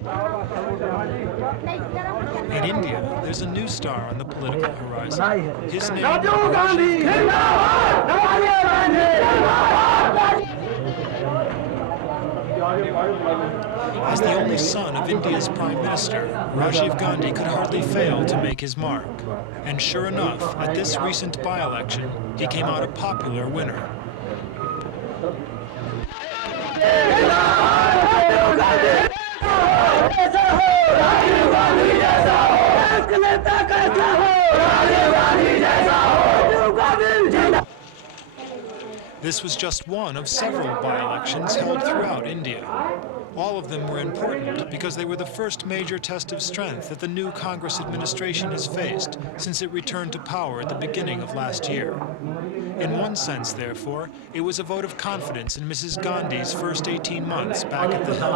In India, there's a new star on the political horizon. His name, Rajiv Gandhi! As the only son of India's Prime Minister, Rajiv Gandhi could hardly fail to make his mark. And sure enough, at this recent by-election, he came out a popular winner. This was just one of several by-elections held throughout India. All of them were important because they were the first major test of strength that the new Congress administration has faced since it returned to power at the beginning of last year. In one sense, therefore, it was a vote of confidence in Mrs. Gandhi's first 18 months back at the helm.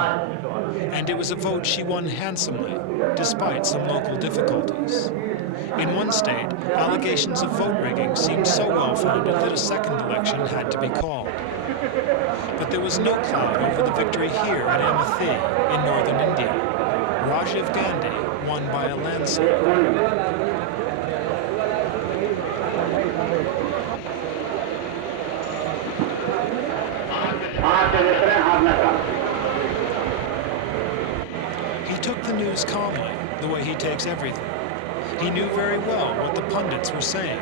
And it was a vote she won handsomely, despite some local difficulties. In one state, allegations of vote rigging seemed so well-founded that a second election had to be called. But there was no cloud over the victory here at Amethi in northern India. Rajiv Gandhi won by a landslide. He took the news calmly, the way he takes everything. He knew very well what the pundits were saying,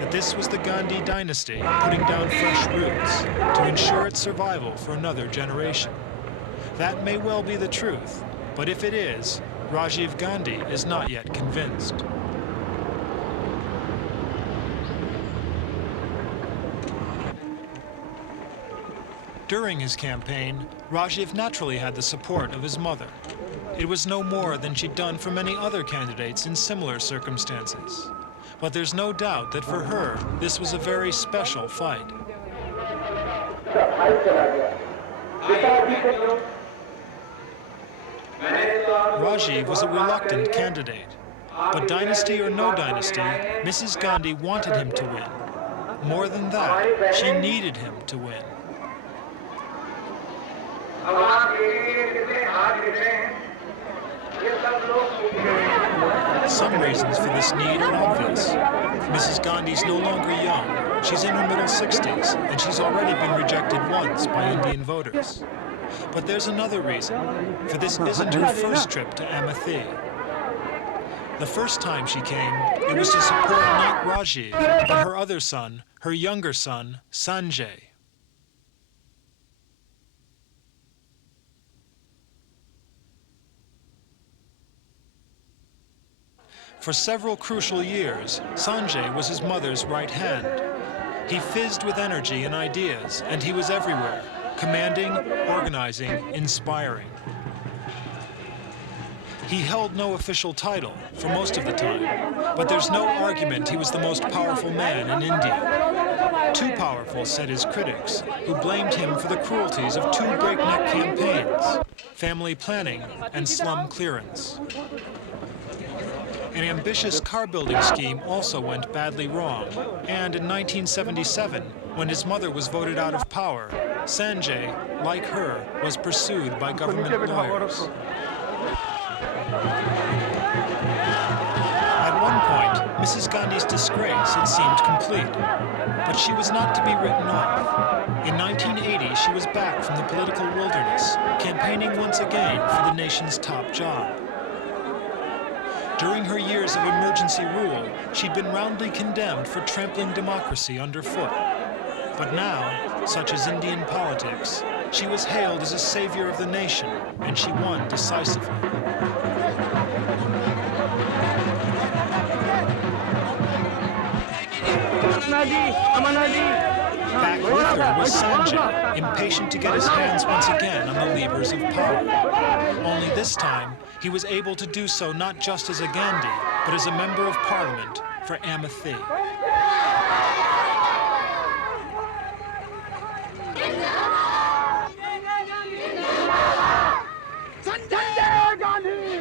that this was the Gandhi dynasty putting down fresh roots to ensure its survival for another generation. That may well be the truth, but if it is, Rajiv Gandhi is not yet convinced. During his campaign, Rajiv naturally had the support of his mother. It was no more than she'd done for many other candidates in similar circumstances. But there's no doubt that for her, this was a very special fight. Rajiv was a reluctant candidate. But dynasty or no dynasty, Mrs. Gandhi wanted him to win. More than that, she needed him to win. Some reasons for this need are obvious. Mrs. Gandhi's no longer young. She's in her middle 60s, and she's already been rejected once by Indian voters. But there's another reason, for this isn't her first trip to Amethi. The first time she came, it was to support not Rajiv, but her other son, her younger son, Sanjay. For several crucial years, Sanjay was his mother's right hand. He fizzed with energy and ideas, and he was everywhere, commanding, organizing, inspiring. He held no official title for most of the time, but there's no argument he was the most powerful man in India. Too powerful, said his critics, who blamed him for the cruelties of two breakneck campaigns, family planning and slum clearance. An ambitious car-building scheme also went badly wrong, and in 1977, when his mother was voted out of power, Sanjay, like her, was pursued by government lawyers. At one point, Mrs. Gandhi's disgrace had seemed complete, but she was not to be written off. In 1980, she was back from the political wilderness, campaigning once again for the nation's top job. During her years of emergency rule, she'd been roundly condemned for trampling democracy underfoot. But now, such is Indian politics, she was hailed as a savior of the nation, and she won decisively. Back with her was Sanjay, impatient to get his hands once again on the levers of power. Only this time, he was able to do so not just as a Gandhi, but as a member of parliament for Amethi.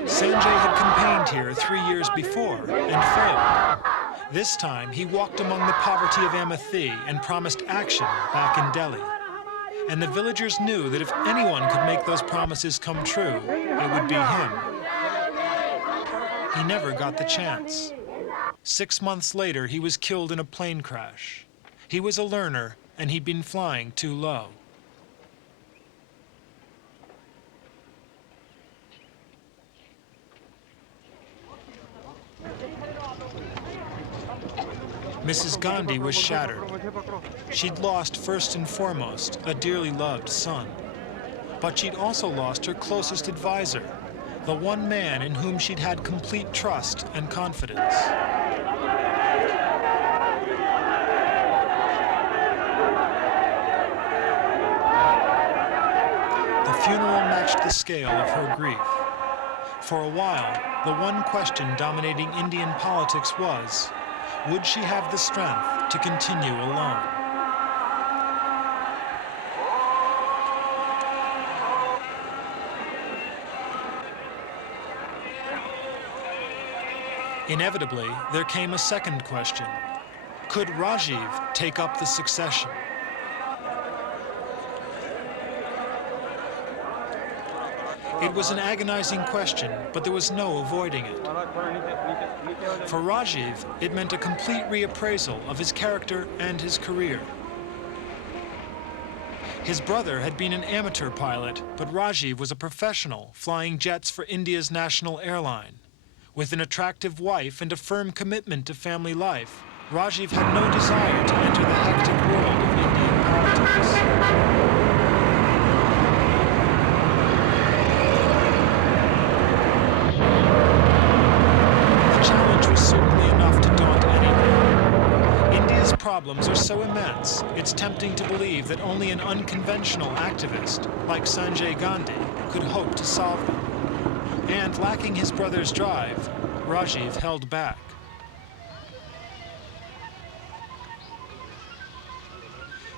Sanjay had campaigned here 3 years before and failed. This time, he walked among the poverty of Amethi and promised action back in Delhi. And the villagers knew that if anyone could make those promises come true, it would be him. He never got the chance. 6 months later, he was killed in a plane crash. He was a learner, and he'd been flying too low. Mrs. Gandhi was shattered. She'd lost, first and foremost, a dearly loved son. But she'd also lost her closest advisor, the one man in whom she'd had complete trust and confidence. The funeral matched the scale of her grief. For a while, the one question dominating Indian politics was, would she have the strength to continue alone? Inevitably, there came a second question. Could Rajiv take up the succession? It was an agonizing question, but there was no avoiding it. For Rajiv, it meant a complete reappraisal of his character and his career. His brother had been an amateur pilot, but Rajiv was a professional, flying jets for India's national airline. With an attractive wife and a firm commitment to family life, Rajiv had no desire to enter the hectic world of Indian politics. Certainly enough to daunt anyone. India's problems are so immense, it's tempting to believe that only an unconventional activist, like Sanjay Gandhi, could hope to solve them. And lacking his brother's drive, Rajiv held back.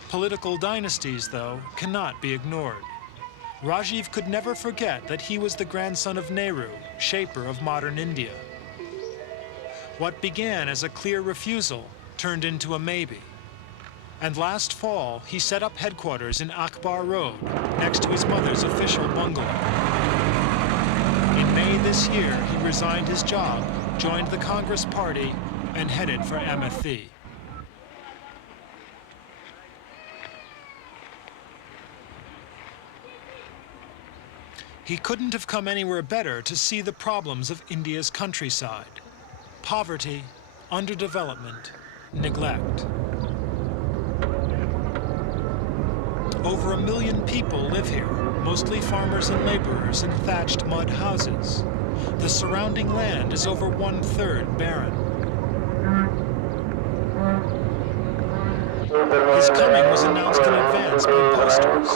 Political dynasties, though, cannot be ignored. Rajiv could never forget that he was the grandson of Nehru, shaper of modern India. What began as a clear refusal turned into a maybe. And last fall, he set up headquarters in Akbar Road, next to his mother's official bungalow. In May this year, he resigned his job, joined the Congress Party, and headed for Amethi. He couldn't have come anywhere better to see the problems of India's countryside. Poverty, underdevelopment, neglect. Over 1 million people live here, mostly farmers and laborers in thatched mud houses. The surrounding land is over 1/3 barren. His coming was announced in advance by posters.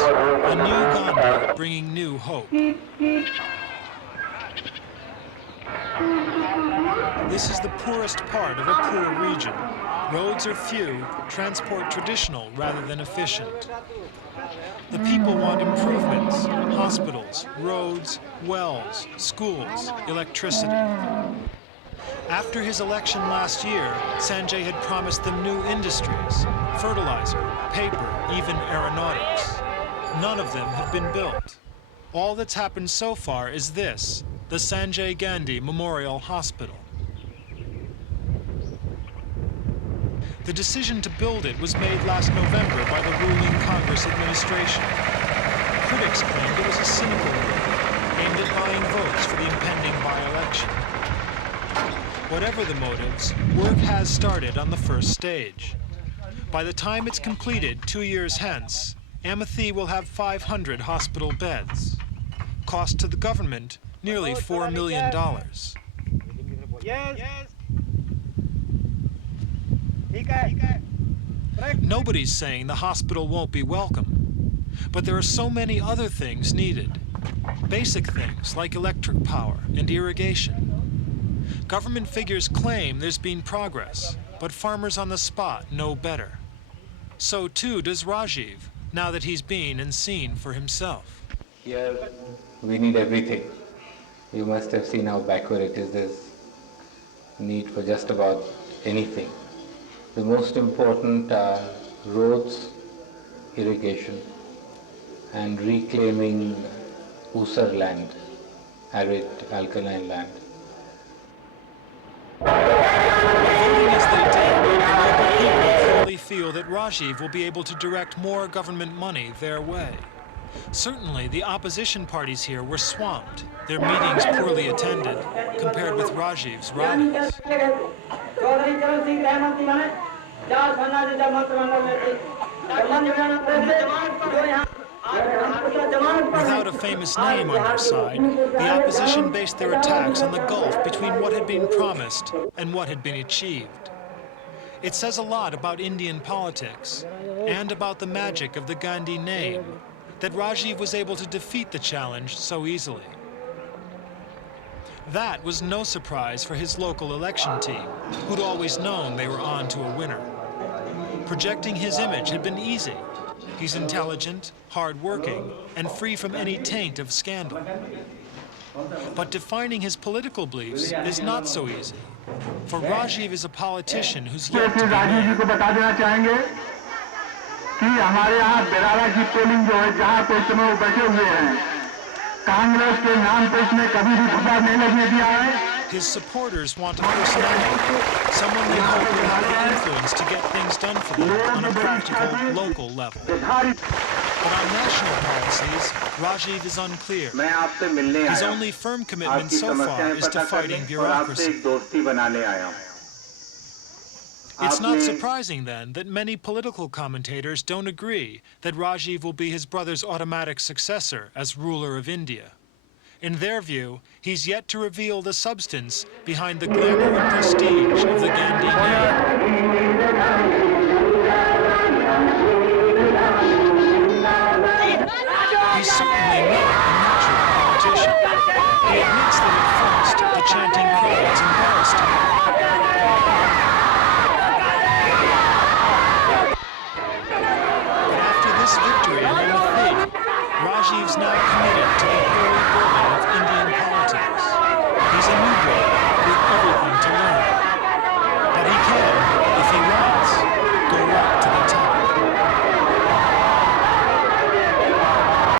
A new Gandhi bringing new hope. This is the poorest part of a poor region. Roads are few, transport traditional rather than efficient. The people want improvements, hospitals, roads, wells, schools, electricity. After his election last year, Sanjay had promised them new industries, fertilizer, paper, even aeronautics. None of them have been built. All that's happened so far is this, the Sanjay Gandhi Memorial Hospital. The decision to build it was made last November by the ruling Congress administration. Critics claimed it was a cynical move, aimed at buying votes for the impending by-election. Whatever the motives, work has started on the first stage. By the time it's completed 2 years hence, Amethi will have 500 hospital beds. Cost to the government, nearly $4 million. Nobody's saying the hospital won't be welcome, but there are so many other things needed. Basic things like electric power and irrigation. Government figures claim there's been progress, but farmers on the spot know better. So too does Rajiv, now that he's been and seen for himself. Here, we need everything. You must have seen how backward it is. There's need for just about anything. The most important are roads, irrigation, and reclaiming Usar land, arid alkaline land. Voting as they did, the local people clearly feel that Rajiv will be able to direct more government money their way. Certainly, the opposition parties here were swamped, their meetings poorly attended, compared with Rajiv's rallies. Without a famous name on their side, the opposition based their attacks on the gulf between what had been promised and what had been achieved. It says a lot about Indian politics and about the magic of the Gandhi name that Rajiv was able to defeat the challenge so easily. That was no surprise for his local election team, who'd always known they were on to a winner. Projecting his image had been easy. He's intelligent, hard-working, and free from any taint of scandal. But defining his political beliefs is not so easy, for Rajiv is a politician who's yet to be named. कि हमारे यहाँ बेरारा की polling जो है जहाँ कोई समय वो बैठे हुए हैं कांग्रेस के नाम पे इसमें कभी भी धब्बा नहीं लगने दिया है. His supporters want a personality, someone they hope will have the influence to get things done for them on a practical, local level. But on national policies, Rajiv is unclear. His only firm commitment so far is to fighting bureaucracy. It's not surprising, then, that many political commentators don't agree that Rajiv will be his brother's automatic successor as ruler of India. In their view, he's yet to reveal the substance behind the glamour and prestige of the Gandhi name. He's certainly not a natural politician. He admits that at first, the chanting crowds embarrassed him. Victory in Amethi, Rajiv's now committed to the holy burden of Indian politics. He's a new brother,